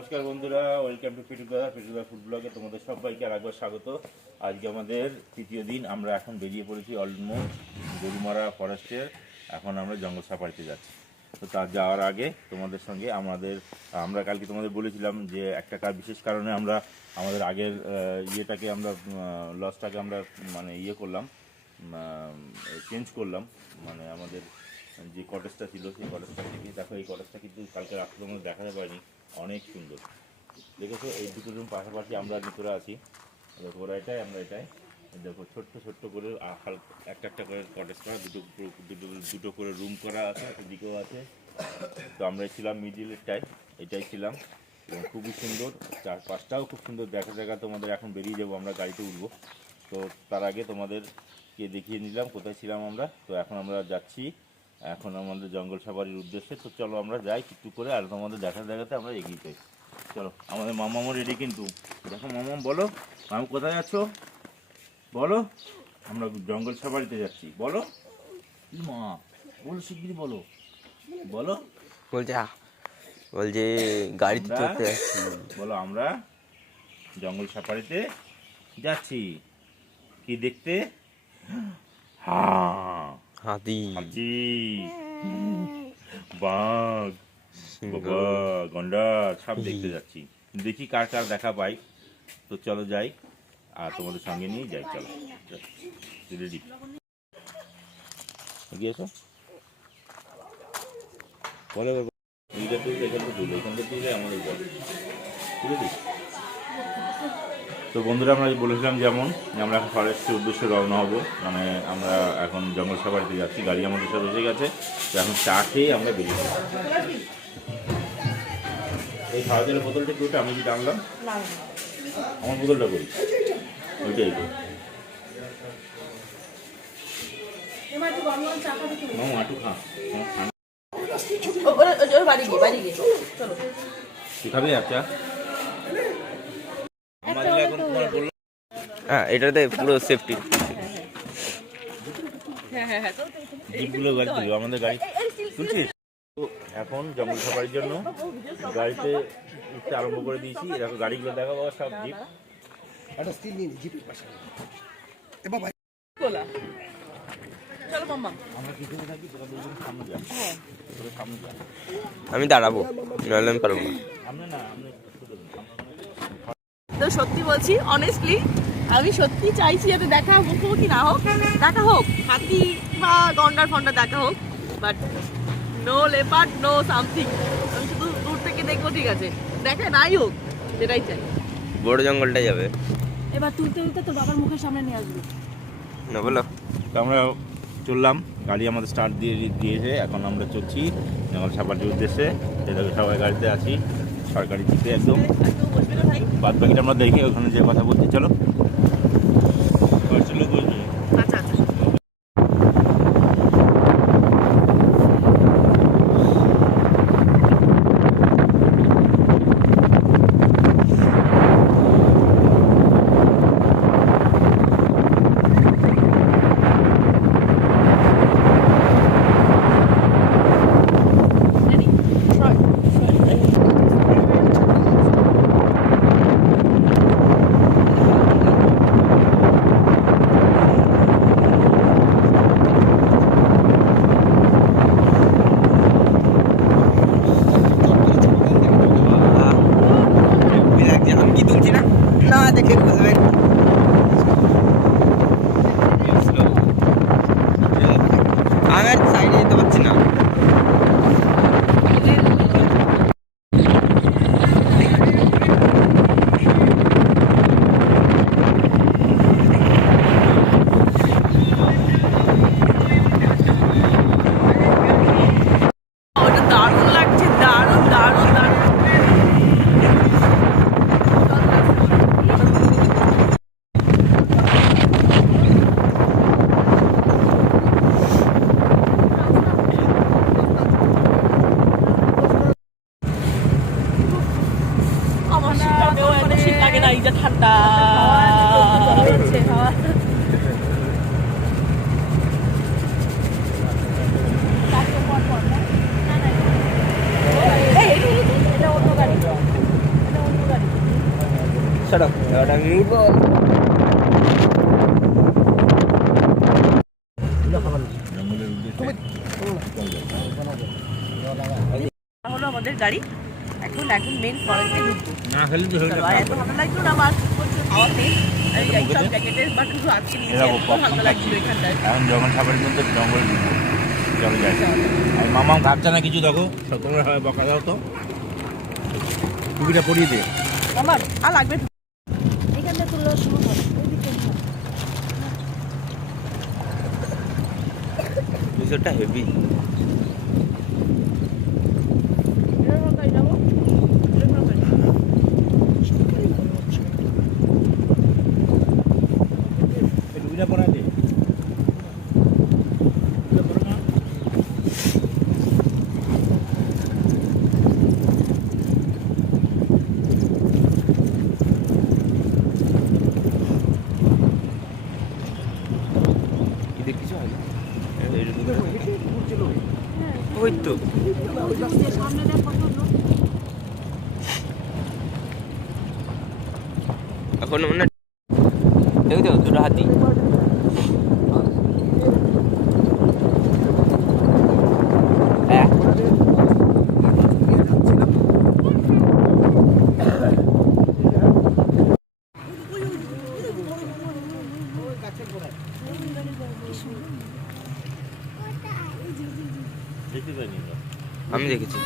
নমস্কার বন্ধুরা welcome to Pituda Pituda food ব্লগে তোমাদের সবাইকে আর একবার স্বাগত। আজকে আমাদের তৃতীয় দিন, আমরা এখন বেরিয়ে পড়েছি অলমোস্ট গরুমারা ফরেস্টের এখন আমরা জঙ্গল সাফারিতে যাচ্ছি। তো তার যাওয়ার আগে তোমাদের সঙ্গে আমাদের, আমরা কালকে তোমাদের বলেছিলাম যে একটা কার বিশেষ কারণে আমরা আমাদের আগের ইয়েটাকে আমরা লসটাকে আমরা মানে ইয়ে করলাম চেঞ্জ করলাম। মানে আমাদের যে কটেজটা ছিল, সেই কটেজটা থেকে, দেখো এই কটেজটা কিন্তু কালকে রাত্রে তোমাদের দেখাতে পারিনি। অনেক সুন্দর। দেখেছ? এই দুটো রুম পাশাপাশি আমরা ভিতরে আছি। দেখো, ওরা এটাই, আমরা এটাই। দেখো, ছোট্ট ছোট্ট করে একটা একটা করে কটেজ করা, দুটো দুটো দুটো করে রুম করা আছে, এদিকেও আছে। তো আমরা ছিলাম মিডিলেরটাই এটাই ছিলাম। এবং খুবই সুন্দর, চারপাশটাও খুব সুন্দর। দেখা জায়গা তোমাদের এখন বেরিয়ে যাব, আমরা গাড়িতে উঠবো। তো তার আগে তোমাদেরকে দেখিয়ে নিলাম, কোথায় ছিলাম আমরা? তো এখন আমরা যাচ্ছি এখন আমাদের জঙ্গল সাফারির উদ্দেশ্যে তো চলো আমরা যাই একটু করে আর তোমাদের দেখা দেখাতে আমরা এগিয়ে যাই। চলো আমাদের মামামও রেডি কিন্তু। দেখো মামাম বলো মাম কোথায় যাচ্ছ বলো আমরা জঙ্গল সাফারিতে যাচ্ছি। বলো। মা বলো শিগগিরই বলো। বলো। বলছে বলছে গাড়িতে চড়তে বলো আমরা জঙ্গল সাফারিতে যাচ্ছি। কি দেখতে? হ্যাঁ। হাতি। হাতি। বাঘ। বাবা গন্ডার সব দেখতে যাচ্ছি। দেখি কার কার দেখা পাই। তো চলো যাই আর তোমাদের সঙ্গে নিয়ে যাই চলো। রেডি গিয়েছো বলে বাবা এইটা এখান থেকে তুলে এখান থেকে তুলে আমাদের বল। তুলে দিস তো বন্ধুরা আমরা বলেছিলাম যেমন যে আমরা এখন ফরেস্টের উদ্দেশ্যে রওনা হব। মানে আমরা এখন জঙ্গল সাফারিতে যাচ্ছি গাড়ি আমাদের সাথে এসে গেছে। তো এখন চা খেয়ে আমরা বেরিয়ে যাব এই খাওয়া জলের বোতলটা কি ওটা আমি যেটা আনলাম আমার বোতলটা করি ওইটাই তো। তুই খাবি আচ্ছা হ্যাঁ এটাতে পুরো সেফটি হ্যাঁ হ্যাঁ হ্যাঁ জিপগুলো গাড়ি তুলবো আমাদের গাড়ি তুলছিস এখন জঙ্গল সাফারির জন্য গাড়িতে উঠতে আরম্ভ করে দিয়েছি। এরকম গাড়িগুলো দেখা বাবা সব জিপ একটা স্টিল নিয়ে জিপের পাশে। এ বাবা আমি দাঁড়াবো নাহলে আমি পারব না। তো সত্যি বলছি অনেস্টলি আমি সত্যি চাইছি যাতে দেখা মুখোমুখি না হোক দেখা হোক হাতি বা গন্ডার ফন্ডার দেখা হোক but no leopard no something আমি শুধু দূর থেকে দেখব ঠিক আছে। দেখা নাই হোক সেটাই চাই। বড় জঙ্গলটা যাবে। এবার তুলতে তুলতে তোর বাবার মুখের সামনে নিয়ে আসবি। না বলো। তো আমরা চললাম। গাড়ি আমাদের স্টার্ট দিয়ে দিয়েছে। এখন আমরা চলছি। জঙ্গল সাফারির উদ্দেশ্যে। এদিকে সবাই গাড়িতে আছি। সরকারি জিপে একদম। বাদ বাকিটা আমরা দেখি ওখানে যে কথা বলছি। চলো বলছি আচ্ছা আচ্ছা Ready? Try. লাগছে আমি কি তুলছি না না দেখে বুঝবে আমি আর সাইডে যেতে পারছি না ওটা দারুণ লাগছে দারুণ দারুণ দারুণ আমার শীতটাকেও এত শীত লাগে না এই যে ঠান্ডা। হলো আমাদের গাড়ি। এখন এখন মেন ফরেস্টে ঢুকবো। না খেলে তো চলো, আর এত ভালো লাগল না আমার খাওয়াতে আমি সব জ্যাকেটের বাটনগুলো আজকে নিয়েছি এরকম এত popcorn ভালো লাগছিল এখানটায়। এখন জঙ্গল সাফারির মধ্যে জঙ্গলে ঢুকবো। চলো যাই। আর মামাম খাচ্ছে না কিছু দেখো? সতর্ক হয় বকা দাও তো। টুপিটা পরিয়ে দে। আমার আর লাগবে না। এখান থেকে শুরু কর ওই হেভি এরকম করে যাব। এরকম করে। টুপিটা পরা দে কি দেখছ ওই তো ওই যে সামনে দেখ কত লোক এখন মনে দেখো দেখো দুটো হাতি হ্যাঁ দেখতে পাইনি তো। আমি দেখেছি ওই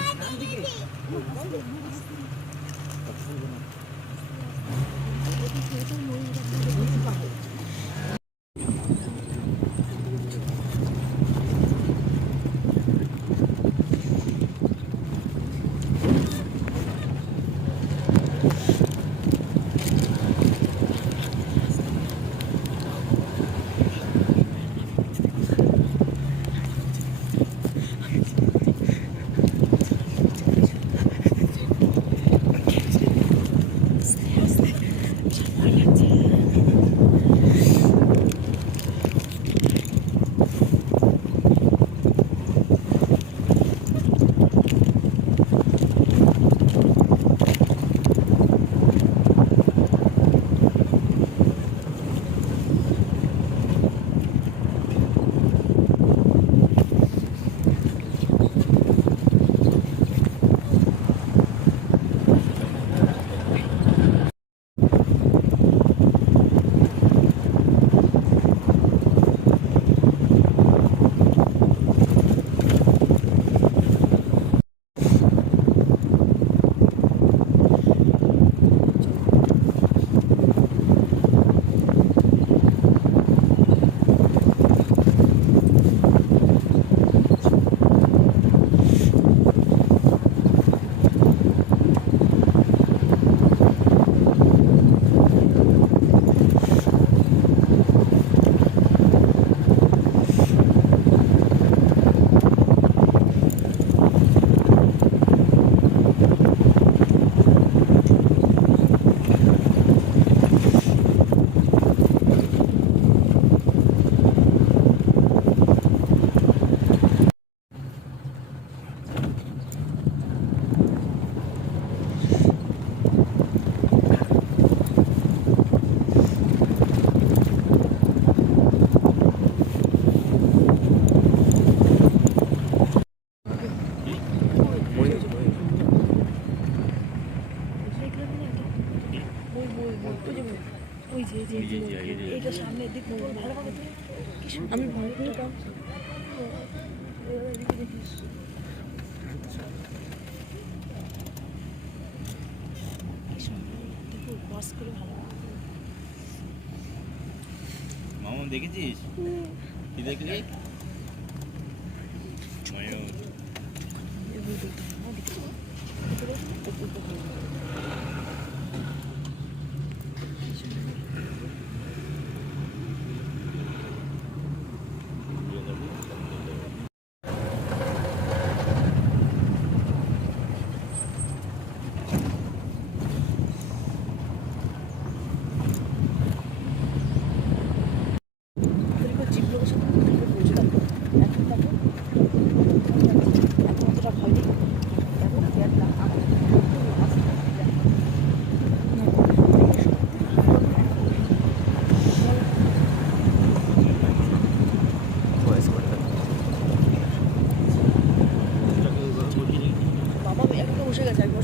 ওই যে এই যে, এই যে এই যে, এই যে, এই যে। এইটা সামনে দিক ভালোভাবে আমি ভালো মামা দেখেছিস? কি দেখলি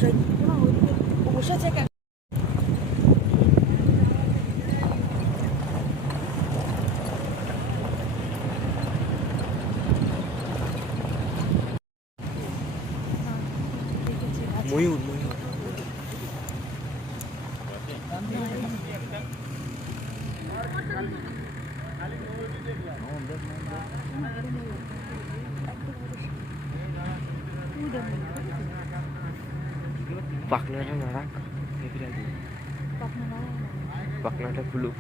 我说，我，我说这个。Pak Nada Buluk.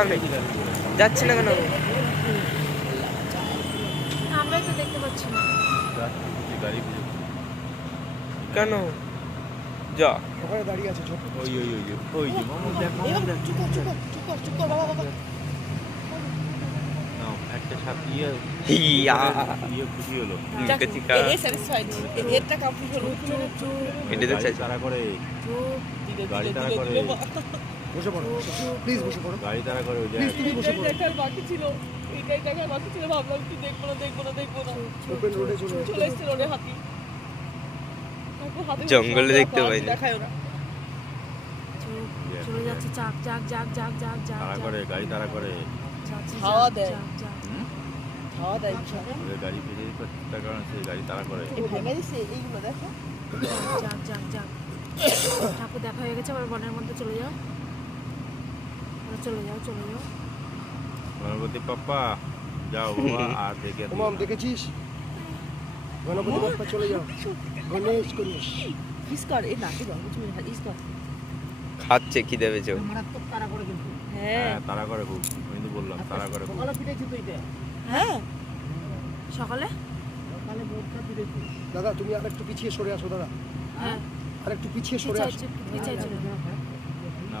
সামনে। যাচ্ছে না কেন? আমরাই তো দেখতে পাচ্ছি না। কেন? যা। ওখানে দাঁড়িয়ে আছে ছোট ওই ওই ওই ওই যে মামুন দেখ মামুন দেখ। চুপ কর চুপ কর চুপ কর চুপ কর বাবা বাবা। নাও, একটা সাপ হিয়া। ইয়ে খুশি হলো। চিকা চিকা এ স্যাটিসফাইড এরটা কমপ্লিট হলো। চুপ চুপ এটা তো চাই তাড়া করে। চুপ গাড়ি ধীরে করে। বসে পড়ো প্লিজ বসে পড়ো। গাড়ি তাড়া করে ওই প্লিজ জায়গায় তুমি বসে পড়ো। দেখার বাকি ছিল এইটাই দেখার বাকি ছিল ভাবলাম কি দেখব না দেখব না দেখব না। ওপেন রোডে চলে চলে এসছে রোডে হাতি। জঙ্গলে দেখতে পাইনি। দেখায় ওরা চলে যাচ্ছে চাক চাক চাক চাক চাক চাক তাড়া করে গাড়ি তাড়া করে। হাওয়া দেয়। হাওয়া দেয় গাড়ি ফেলে তার কারণ সেই গাড়ি তাড়া করে। এই ভেঙে দিছে এইগুলো দেখো। যাক যাক যাক। ঠাকুর দেখা হয়ে গেছে আবার বনের মধ্যে চলে যাও। চলে যাও চলে যাও। গণপতি পাপ্পা যাও বাবা আর দেখে ওমাম দেখেছিস? গণপতি বাপ্পা চলে যাও। গণেশ গণেশ। ইস কর এই নাকি দাও তুমি ইস কর। খাচ্ছে খিদে পেয়েছে। ওর। হ্যাঁ। হ্যাঁ তাড়া করে খুব আমি তো বললাম তাড়া করে খুব। হ্যাঁ। সকালে? দাদা তুমি আর একটু পিছিয়ে সরে আসো দাদা। হ্যাঁ। আর একটু পিছিয়ে সরে আসো। চলে যাও। না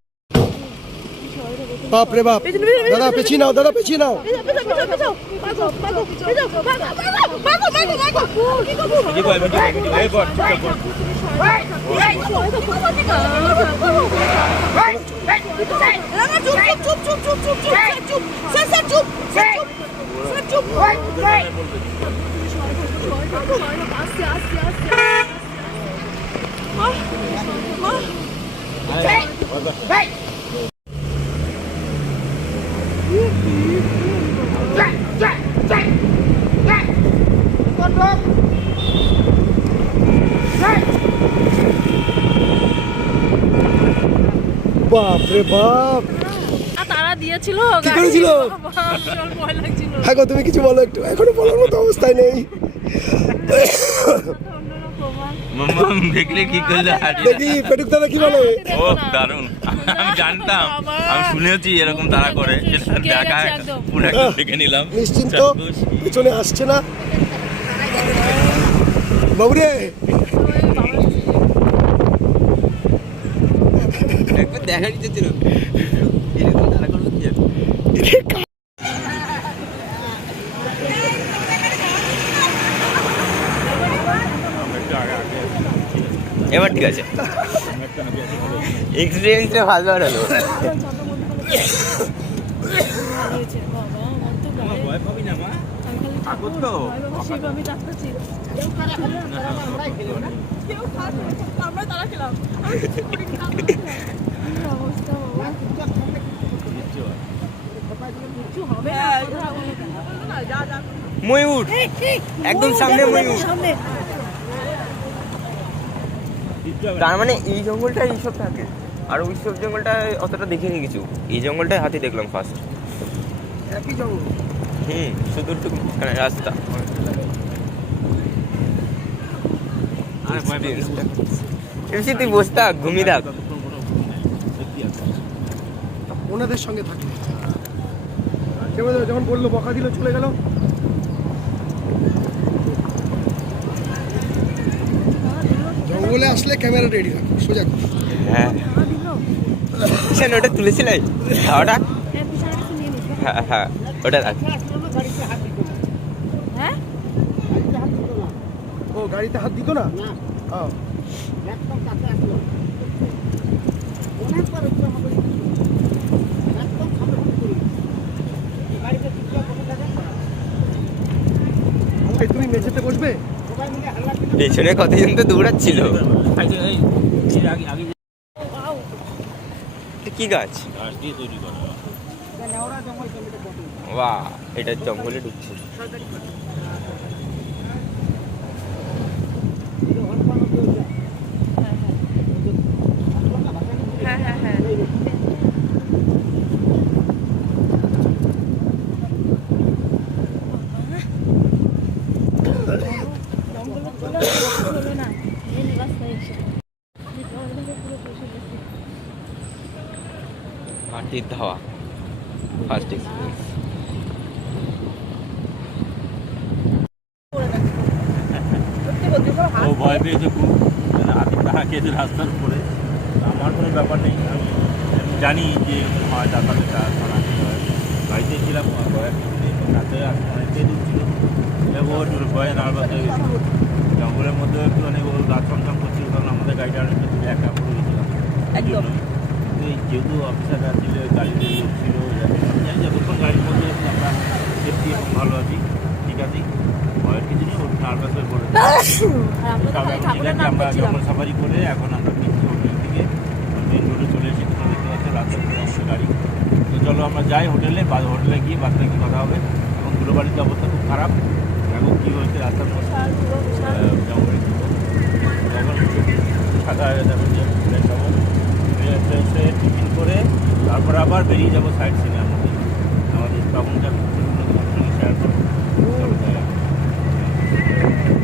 বাপ রে বাপ দাদা পেছিয়ে নাও দাদা পেছিয়ে নাও কর, ভিডিও কর। এই বল, চুপচাপ বল। চুপ চুপ চুপ চুপ চুপ চুপ স্যার স্যার চুপ স্যার চুপ স্যার চুপ আস্তে বাপ রে বাপ। তারা দিয়েছিল কি করেছিল? হ্যাঁ গো তুমি কিছু বলো একটু। এখনও বলার মতো অবস্থায় নেই। মাম্মাম দেখলে কি করলে? দেখি পেটুক দাদা কি বলে? ও দারুণ। আমি জানতাম। আমি শুনেছি এরকম তারা করে। দেখা পুরো দেখে নিলাম। নিশ্চিন্ত। পেছনে আসছে না। বাবুরে। দেখা নিতে এরকম তারা করব কি এবার ঠিক আছে। এক্সপিরিয়েন্সটা ভালো হলো। বাবা আমার তো ভয় পাবি না মা। ঠাকুর তো। ময়ূর। একদম সামনে ময়ূর। তার মানে এই জঙ্গলটায় এইসব থাকে। আর ওই সব জঙ্গলটায় অতটা দেখিনি কিছু। এই জঙ্গলটায় হাতি দেখলাম ফার্স্ট একই জঙ্গল। হুম শুধু একটু মানে রাস্তা। এমসি তুই বসে থাক ঘুমিয়ে থাক। ওনাদের সঙ্গে থাকে যখন বলল বকা দিল চলে গেল। জঙ্গলে আসলে ক্যামেরা রেডি রাখো সোজা হ্যাঁ। ওটা তুলেছিলে খাওয়াটা হ্যাঁ হ্যাঁ হ্যাঁ ওটা রাখ। ও গাড়িতে হাত দিত না? তুমি মেঝেতে বসবে? পেছনে কতজন তো দৌড়াচ্ছিল? কি গাছ? বাহ এটা জঙ্গলে ঢুকছে হ্যাঁ হ্যাঁ হ্যাঁ চলো না এই রাস্তায় এসে পুরো বসে গেছে মাটির ধাওয়া ফার্স্ট এক্সপিরিয়েন্স ও ভয় পেয়েছে খুব মানে হাতে টাকা খেয়েছে রাস্তার উপরে আমার কোনো ব্যাপার নেই। আমি জানি যে যাতায়াতের রাখতে বাড়িতে ছিলাম ভয় রাতে অনেকটাই দূর ছিল। ও একটু ভয়ে নার্ভাস হয়ে গেছিল। জঙ্গলের মধ্যে একটু অনেক রাত চমচম করছিল কারণ আমাদের গাড়িটা অনেকটা দূরে একা পড়ে গেছিলাম একদম। যেহেতু অফিসাররা ছিল গাড়িতে লোক ছিল জানি যতক্ষণ গাড়ির মধ্যে আমরা সেফটি এবং ভালো আছি। ঠিক আছে? ভয়ের কিছু নেই ওর নার্ভাস হয়ে পড়েছে আর আমরা জঙ্গল সাফারি করে এখন আমরা ফিরছি হোটেল থেকে মেন রোডে চলে এসেছি তোমরা দেখতে পাচ্ছ রাস্তার আমাদের গাড়ি। তো চলো আমরা যাই হোটেলে বা হোটেলে গিয়ে বাদটা কি কথা হবে। এখন দুটো বাড়িতে অবস্থা খুব খারাপ। এখন কী হয়েছে রাস্তার মধ্যে জঙ্গলে এখন সাদা হয়ে যাবে টিফিন করে তারপর আবার বেরিয়ে যাব সাইড সিনের মধ্যে আমাদের তখনকার শেয়ার করব চলো যাই।